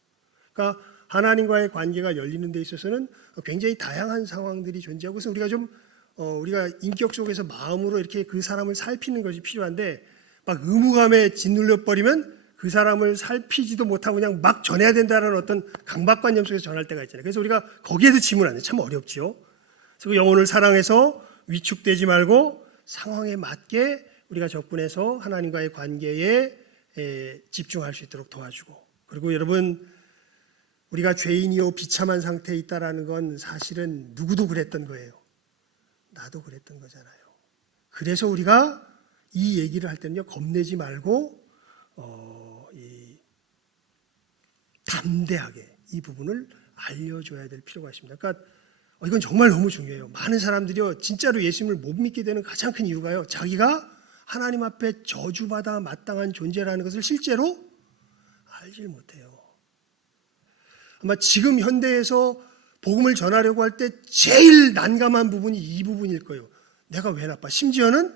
그러니까 하나님과의 관계가 열리는 데 있어서는 굉장히 다양한 상황들이 존재하고, 그래서 우리가 좀 우리가 인격 속에서 마음으로 이렇게 그 사람을 살피는 것이 필요한데 막 의무감에 짓눌려 버리면 그 사람을 살피지도 못하고 그냥 막 전해야 된다는 어떤 강박관념 속에서 전할 때가 있잖아요. 그래서 우리가 거기에도 지면 안 돼요. 참 어렵죠. 그래서 영혼을 사랑해서 위축되지 말고 상황에 맞게 우리가 접근해서 하나님과의 관계에 집중할 수 있도록 도와주고, 그리고 여러분, 우리가 죄인이요 비참한 상태에 있다라는 건 사실은 누구도 그랬던 거예요. 나도 그랬던 거잖아요. 그래서 우리가 이 얘기를 할 때는요, 겁내지 말고 담대하게 이 부분을 알려줘야 될 필요가 있습니다. 그러니까 이건 정말 너무 중요해요. 많은 사람들이요, 진짜로 예수님을 못 믿게 되는 가장 큰 이유가요, 자기가 하나님 앞에 저주받아 마땅한 존재라는 것을 실제로 알지 못해요. 아마 지금 현대에서 복음을 전하려고 할 때 제일 난감한 부분이 이 부분일 거예요. 내가 왜 나빠? 심지어는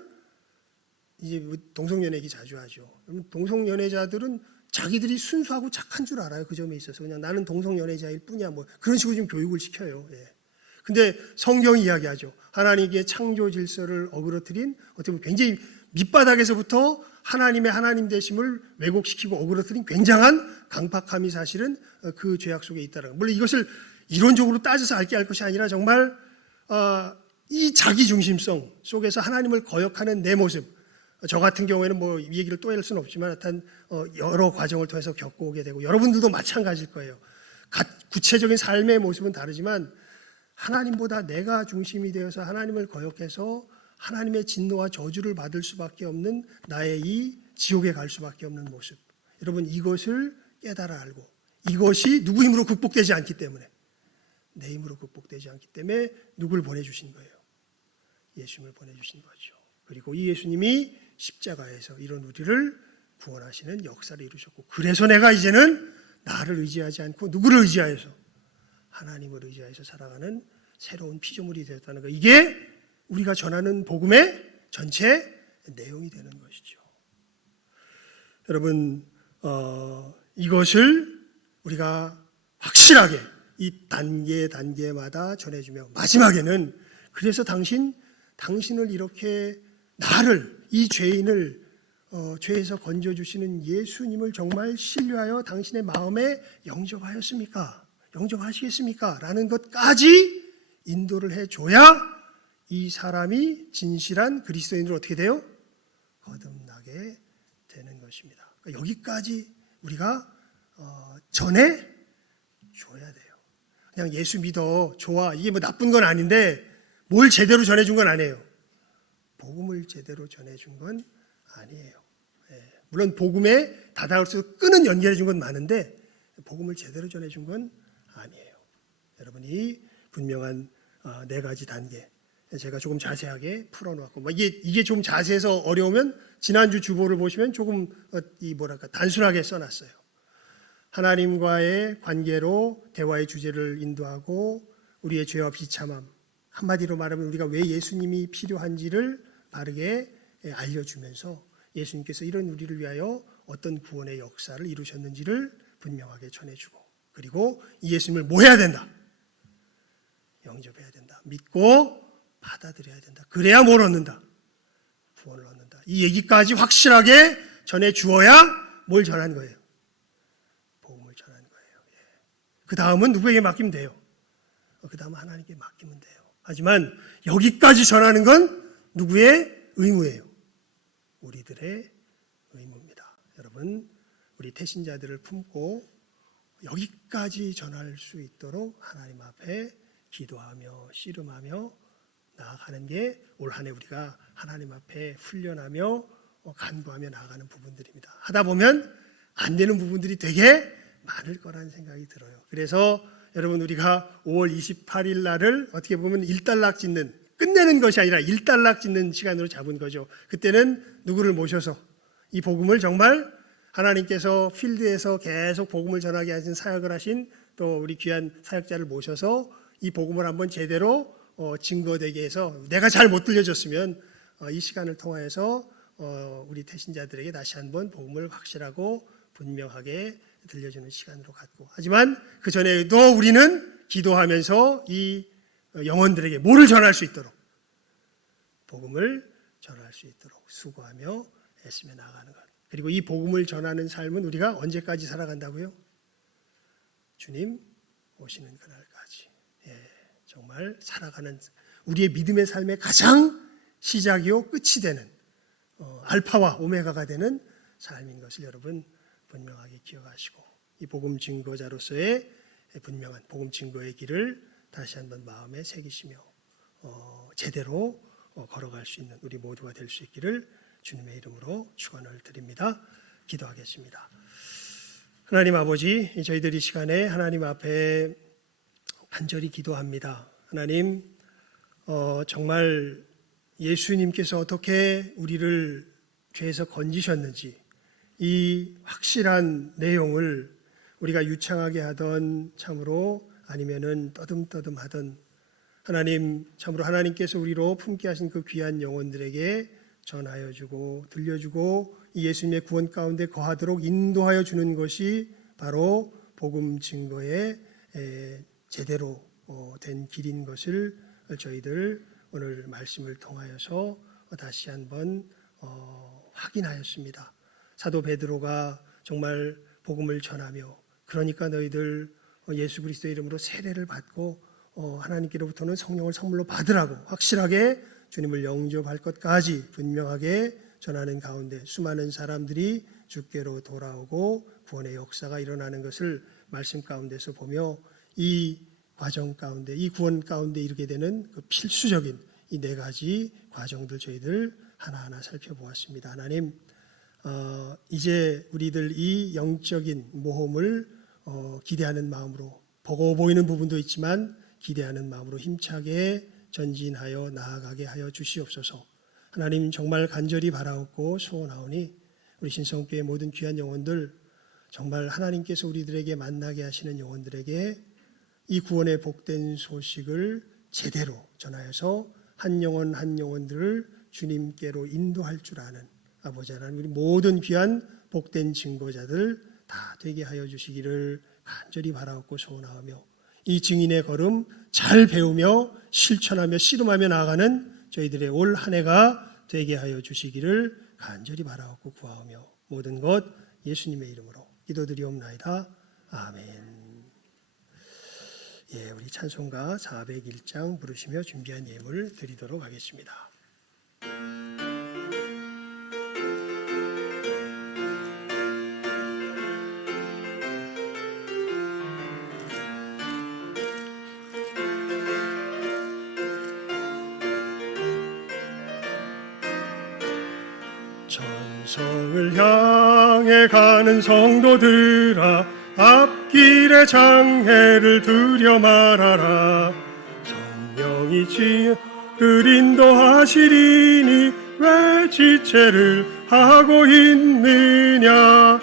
이제 동성연애 얘기 자주 하죠. 동성연애자들은 자기들이 순수하고 착한 줄 알아요. 그 점에 있어서 그냥 나는 동성연애자일 뿐이야, 뭐 그런 식으로 지금 교육을 시켜요. 근데 성경이 이야기하죠. 하나님의 창조 질서를 어그러뜨린, 어떻게 보면 굉장히 밑바닥에서부터 하나님의 하나님 되심을 왜곡시키고 어그러뜨린 굉장한 강팍함이 사실은 그 죄악 속에 있다는 거. 물론 이것을 이론적으로 따져서 알게 할 것이 아니라 정말 이 자기중심성 속에서 하나님을 거역하는 내 모습, 저 같은 경우에는 뭐 이 얘기를 또 할 수는 없지만 하여튼 여러 과정을 통해서 겪어오게 되고, 여러분들도 마찬가지일 거예요. 구체적인 삶의 모습은 다르지만 하나님보다 내가 중심이 되어서 하나님을 거역해서 하나님의 진노와 저주를 받을 수밖에 없는 나의 이 지옥에 갈 수밖에 없는 모습, 여러분, 이것을 깨달아 알고, 이것이 누구 힘으로 극복되지 않기 때문에, 내 힘으로 극복되지 않기 때문에 누굴 보내주신 거예요? 예수님을 보내주신 거죠. 그리고 이 예수님이 십자가에서 이런 우리를 구원하시는 역사를 이루셨고, 그래서 내가 이제는 나를 의지하지 않고 누구를 의지하여서, 하나님을 의지하여서 살아가는 새로운 피조물이 되었다는 거, 이게 우리가 전하는 복음의 전체 내용이 되는 것이죠. 여러분, 이것을 우리가 확실하게 이 단계마다 전해주며, 마지막에는 그래서 당신을 이렇게, 나를, 이 죄인을 죄에서 건져주시는 예수님을 정말 신뢰하여 당신의 마음에 영접하시겠습니까? 라는 것까지 인도를 해줘야 이 사람이 진실한 그리스도인으로 어떻게 돼요? 거듭나게 되는 것입니다. 그러니까 여기까지 우리가 전해줘야 돼요. 그냥 예수 믿어, 좋아, 이게 뭐 나쁜 건 아닌데 뭘 제대로 전해준 건 아니에요. 복음을 제대로 전해준 건 아니에요. 물론 복음에 다다을수록 끈은 연결해준 건 많은데 복음을 제대로 전해준 건 아니에요. 여러분이 분명한 4가지 단계, 제가 조금 자세하게 풀어놓았고, 이게 좀 자세해서 어려우면 지난주 주보를 보시면 조금 단순하게 써놨어요. 하나님과의 관계로 대화의 주제를 인도하고, 우리의 죄와 비참함, 한마디로 말하면 우리가 왜 예수님이 필요한지를 바르게 알려주면서 예수님께서 이런 우리를 위하여 어떤 구원의 역사를 이루셨는지를 분명하게 전해주고, 그리고 이 예수님을 뭐 해야 된다? 영접해야 된다. 믿고 받아들여야 된다. 그래야 뭘 얻는다? 구원을 얻는다. 이 얘기까지 확실하게 전해주어야 뭘 전한 거예요? 복음을 전한 거예요. 그 다음은 누구에게 맡기면 돼요? 그 다음은 하나님께 맡기면 돼요. 하지만 여기까지 전하는 건 누구의 의무예요? 우리들의 의무입니다. 여러분, 우리 태신자들을 품고 여기까지 전할 수 있도록 하나님 앞에 기도하며 씨름하며 나아가는 게 올 한 해 우리가 하나님 앞에 훈련하며 간구하며 나아가는 부분들입니다. 하다 보면 안 되는 부분들이 되게 많을 거라는 생각이 들어요. 그래서 여러분, 우리가 5월 28일 날을 어떻게 보면 일단락 짓는, 끝내는 것이 아니라 일단락 짓는 시간으로 잡은 거죠. 그때는 누구를 모셔서 이 복음을 정말 하나님께서 필드에서 계속 복음을 전하게 하신 사역을 하신 또 우리 귀한 사역자를 모셔서 이 복음을 한번 제대로 증거되게 해서, 내가 잘 못 들려줬으면 이 시간을 통해서 우리 태신자들에게 다시 한번 복음을 확실하고 분명하게 들려주는 시간으로 갖고, 하지만 그 전에도 우리는 기도하면서 이 영혼들에게 뭐를 전할 수 있도록, 복음을 전할 수 있도록 수고하며 애쓰며 나아가는 것. 그리고 이 복음을 전하는 삶은 우리가 언제까지 살아간다고요? 주님 오시는 그날까지. 정말 살아가는 우리의 믿음의 삶의 가장 시작이요 끝이 되는 알파와 오메가가 되는 삶인 것을 여러분 분명하게 기억하시고, 이 복음 증거자로서의 분명한 복음 증거의 길을 다시 한번 마음에 새기시며 제대로 걸어갈 수 있는 우리 모두가 될 수 있기를 주님의 이름으로 축원을 드립니다. 기도하겠습니다. 하나님 아버지, 저희들이 이 시간에 하나님 앞에 간절히 기도합니다. 하나님, 정말 예수님께서 어떻게 우리를 죄에서 건지셨는지 이 확실한 내용을 우리가 유창하게 하던 참으로 아니면은 떠듬떠듬하던 하나님, 참으로 하나님께서 우리로 품게 하신 그 귀한 영혼들에게 전하여 주고 들려주고 이 예수님의 구원 가운데 거하도록 인도하여 주는 것이 바로 복음 증거의 제대로 된 길인 것을 저희들 오늘 말씀을 통하여서 다시 한번 확인하였습니다. 사도 베드로가 정말 복음을 전하며, 그러니까 너희들 예수 그리스도의 이름으로 세례를 받고 하나님께로부터는 성령을 선물로 받으라고 확실하게 주님을 영접할 것까지 분명하게 전하는 가운데 수많은 사람들이 주께로 돌아오고 구원의 역사가 일어나는 것을 말씀 가운데서 보며, 이 과정 가운데, 이 구원 가운데 이르게 되는 그 필수적인 이 네 가지 과정들 저희들 하나하나 살펴보았습니다. 하나님, 이제 우리들 이 영적인 모험을 기대하는 마음으로, 버거워 보이는 부분도 있지만 기대하는 마음으로 힘차게 전진하여 나아가게 하여 주시옵소서. 하나님, 정말 간절히 바라옵고 소원하오니 우리 신성교회 모든 귀한 영혼들, 정말 하나님께서 우리들에게 만나게 하시는 영혼들에게 이 구원의 복된 소식을 제대로 전하여서 한 영혼 한 영혼들을 주님께로 인도할 줄 아는 아버지 하나님, 우리 모든 귀한 복된 증거자들 다 되게 하여 주시기를 간절히 바라옵고 소원하오며, 이 증인의 걸음 잘 배우며 실천하며 씨름하며 나아가는 저희들의 올 한 해가 되게 하여 주시기를 간절히 바라옵고 구하오며, 모든 것 예수님의 이름으로 기도드리옵나이다. 아멘. 우리 찬송가 401장 부르시며 준비한 예물 드리도록 하겠습니다. 천성을 향해 가는 성도들아, 앞길에 장애를 두려 말아라. 성령이 지혜를 인도하시리니 왜 지체를 하고 있느냐.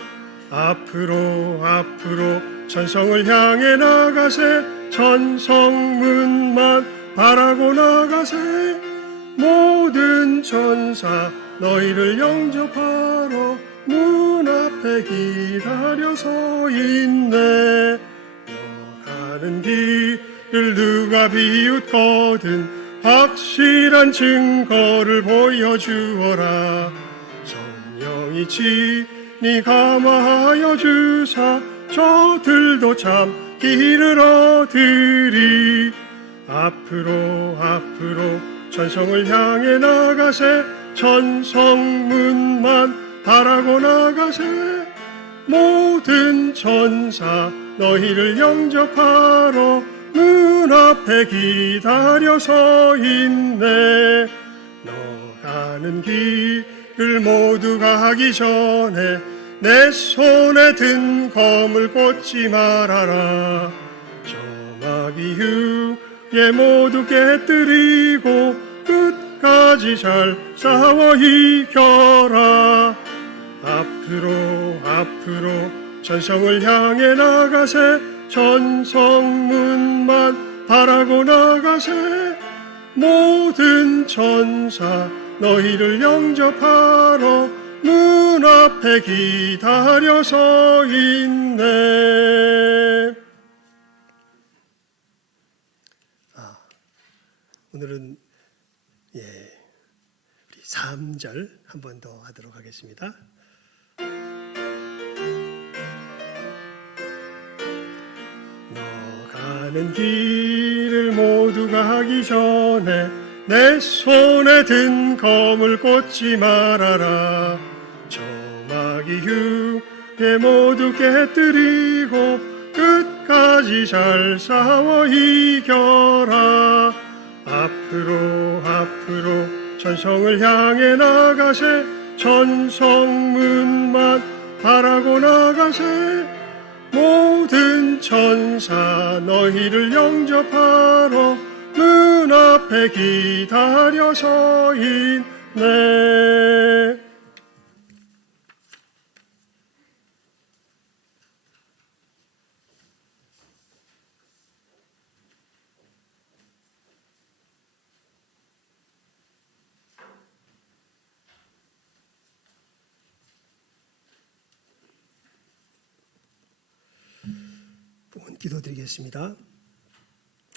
앞으로 천성을 향해 나가세. 천성문만 바라고 나가세. 모든 천사 너희를 영접하러 문 앞에 기다려 서 있네. 너 가는 길을 누가 비웃거든 확실한 증거를 보여주어라. 성령이 친히 감화하여 주사 저들도 참 길을 얻으리. 앞으로 천성을 향해 나가세. 천성문만 바라고 나가세. 모든 천사 너희를 영접하러 문 앞에 기다려 서 있네. 너 가는 길을 모두 가기 전에 내 손에 든 검을 꽂지 말아라. 점하기 후에 모두 깨뜨리고 끝까지 잘 싸워 이겨라. 앞으로 천성을 향해 나가세. 천성문만 바라고 나가세. 모든 천사 너희를 영접하러 문 앞에 기다려 서 있네. 오늘은 3절 한 번 더 하도록 하겠습니다. 너 가는 길을 모두 가기 전에 내 손에 든 검을 꽂지 말아라. 저마기 후에 모두 깨뜨리고 끝까지 잘 싸워 이겨라. 앞으로 천성을 향해 나가세. 천성문만 바라고 나가세. 모든 천사 너희를 영접하러 문 앞에 기다려 서 있네. 기도드리겠습니다.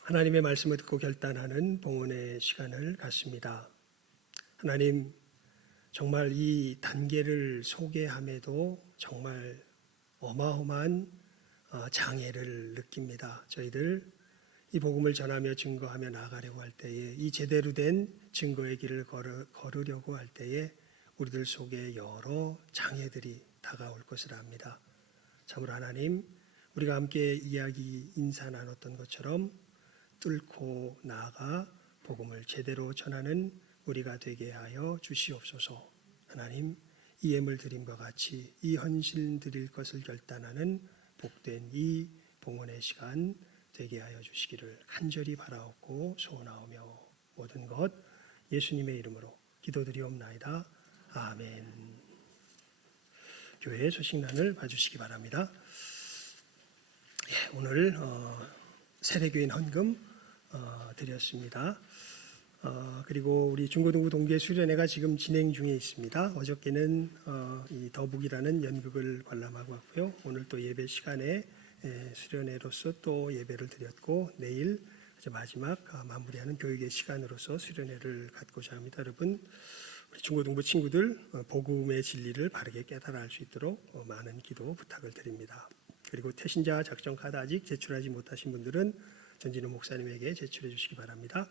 하나님의 말씀을 듣고 결단하는 봉헌의 시간을 갖습니다. 하나님, 정말 이 단계를 소개함에도 정말 어마어마한 장애를 느낍니다. 저희들 이 복음을 전하며 증거하며 나아가려고 할 때에, 이 제대로 된 증거의 길을 걸으려고 할 때에 우리들 속에 여러 장애들이 다가올 것을 압니다. 참으로 하나님, 우리가 함께 이야기 인사 나눴던 것처럼 뚫고 나아가 복음을 제대로 전하는 우리가 되게 하여 주시옵소서. 하나님, 이 예물 드림과 같이 이 헌신 드릴 것을 결단하는 복된 이 봉헌의 시간 되게 하여 주시기를 간절히 바라옵고 소원하오며 모든 것 예수님의 이름으로 기도드리옵나이다. 아멘. 교회 소식란을 봐주시기 바랍니다. 오늘 세례교인 헌금 드렸습니다. 그리고 우리 중고등부 동계 수련회가 지금 진행 중에 있습니다. 어저께는 이 더북이라는 연극을 관람하고 왔고요. 오늘 또 예배 시간에 수련회로서 또 예배를 드렸고, 내일 이제 마지막 마무리하는 교육의 시간으로서 수련회를 갖고자 합니다. 여러분, 우리 중고등부 친구들 복음의 진리를 바르게 깨달아 알 수 있도록 많은 기도 부탁을 드립니다. 그리고 태신자 작전 카드 아직 제출하지 못하신 분들은 전진우 목사님에게 제출해 주시기 바랍니다.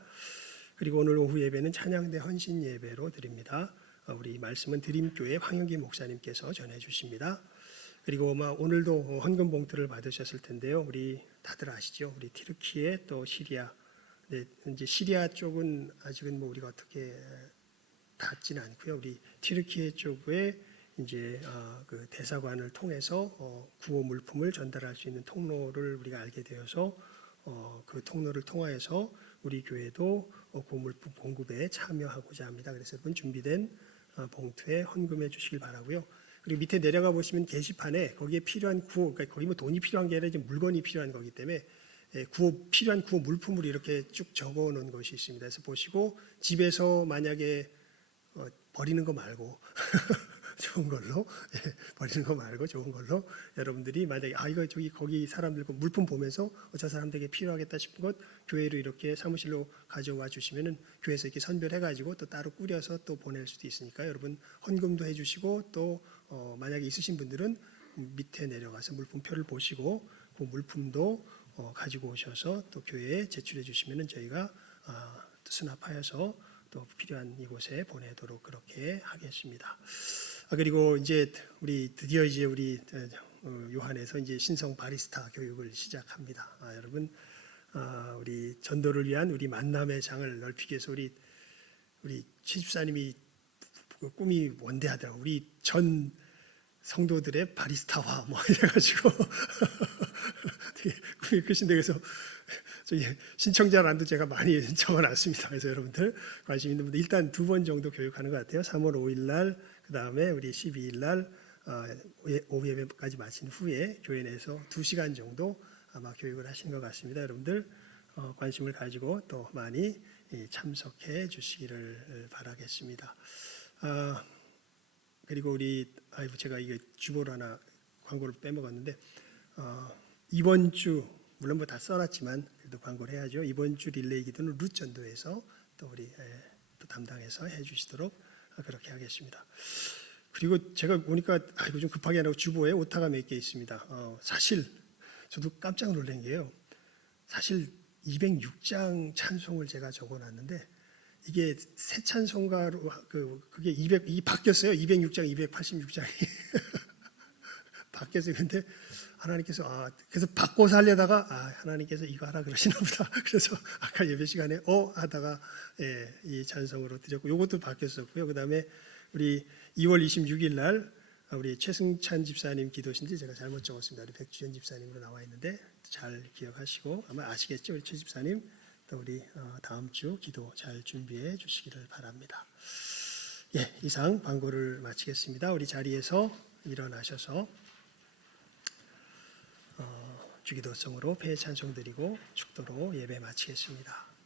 그리고 오늘 오후 예배는 찬양대 헌신 예배로 드립니다. 우리 말씀은 드림교회 황영기 목사님께서 전해 주십니다. 그리고 오늘도 헌금 봉투를 받으셨을 텐데요. 우리 다들 아시죠? 우리 튀르키예 또 시리아. 이제 시리아 쪽은 아직은 우리가 어떻게 닿지는 않고요. 우리 튀르키예 쪽에 이제 그 대사관을 통해서 구호 물품을 전달할 수 있는 통로를 우리가 알게 되어서 그 통로를 통하여서 우리 교회도 구호 물품 공급에 참여하고자 합니다. 그래서 여러분 준비된 봉투에 헌금해 주시길 바라고요. 그리고 밑에 내려가 보시면 게시판에 거기에 필요한 구호, 그러니까 거기 돈이 필요한 게 아니라 지금 물건이 필요한 거기 때문에 필요한 구호 물품을 이렇게 쭉 적어 놓은 것이 있습니다. 그래서 보시고 집에서 만약에 버리는 거 말고 좋은 걸로 버리는 거 말고 좋은 걸로 여러분들이 만약에 이거 거기 사람들 물품 보면서 저 사람들에게 필요하겠다 싶은 것 교회로 이렇게 사무실로 가져와 주시면은 교회에서 이렇게 선별해가지고 또 따로 꾸려서 또 보낼 수도 있으니까 여러분 헌금도 해주시고 또 만약에 있으신 분들은 밑에 내려가서 물품표를 보시고 그 물품도 가지고 오셔서 또 교회에 제출해 주시면은 저희가 수납하여서 또 필요한 이곳에 보내도록 그렇게 하겠습니다. 그리고 이제 우리 드디어 이제 우리 요한에서 이제 신성 바리스타 교육을 시작합니다. 여러분, 우리 전도를 위한 우리 만남의 장을 넓히기 위해서 우리 최집사님이 꿈이 원대하더라고. 우리 전 성도들의 바리스타화 이래가지고 되게 꿈이 크신데, 그래서 저기 신청자란도 제가 많이 적어놨습니다. 그래서 여러분들 관심 있는 분들 일단 2번 정도 교육하는 것 같아요. 3월 5일 날, 그 다음에 우리 12일 날 오후 예배까지 마친 후에 교회 내에서 2시간 정도 아마 교육을 하신 것 같습니다. 여러분들 관심을 가지고 또 많이 참석해 주시기를 바라겠습니다. 그리고 우리 제가 이게 주보를 하나 광고를 빼먹었는데 이번 주 물론 다 써놨지만 그래도 광고를 해야죠. 이번 주 릴레이 기도는 룻 전도에서 또 우리 또 담당해서 해주시도록 그렇게 하겠습니다. 그리고 제가 보니까 이거 좀 급하게 하라고 주보에 오타가 몇 개 있습니다. 사실 저도 깜짝 놀란 게요. 사실 206장 찬송을 제가 적어놨는데 이게 새 찬송가로 그게 이 바뀌었어요. 206장, 286장이 바뀌었어요. 근데 하나님께서 그래서 바꿔서 하려다가 하나님께서 이거 하라 그러시나 보다. 그래서 아까 예배 시간에 하다가 이 찬송으로 드렸고 이것도 바뀌었었고요. 그다음에 우리 2월 26일 날 우리 최승찬 집사님 기도신지 제가 잘못 적었습니다. 우리 백주현 집사님으로 나와 있는데 잘 기억하시고 아마 아시겠죠, 우리 최 집사님. 또 우리 다음 주 기도 잘 준비해 주시기를 바랍니다. 예, 이상 광고를 마치겠습니다. 우리 자리에서 일어나셔서 주기도성으로 폐 찬송 드리고 축도로 예배 마치겠습니다.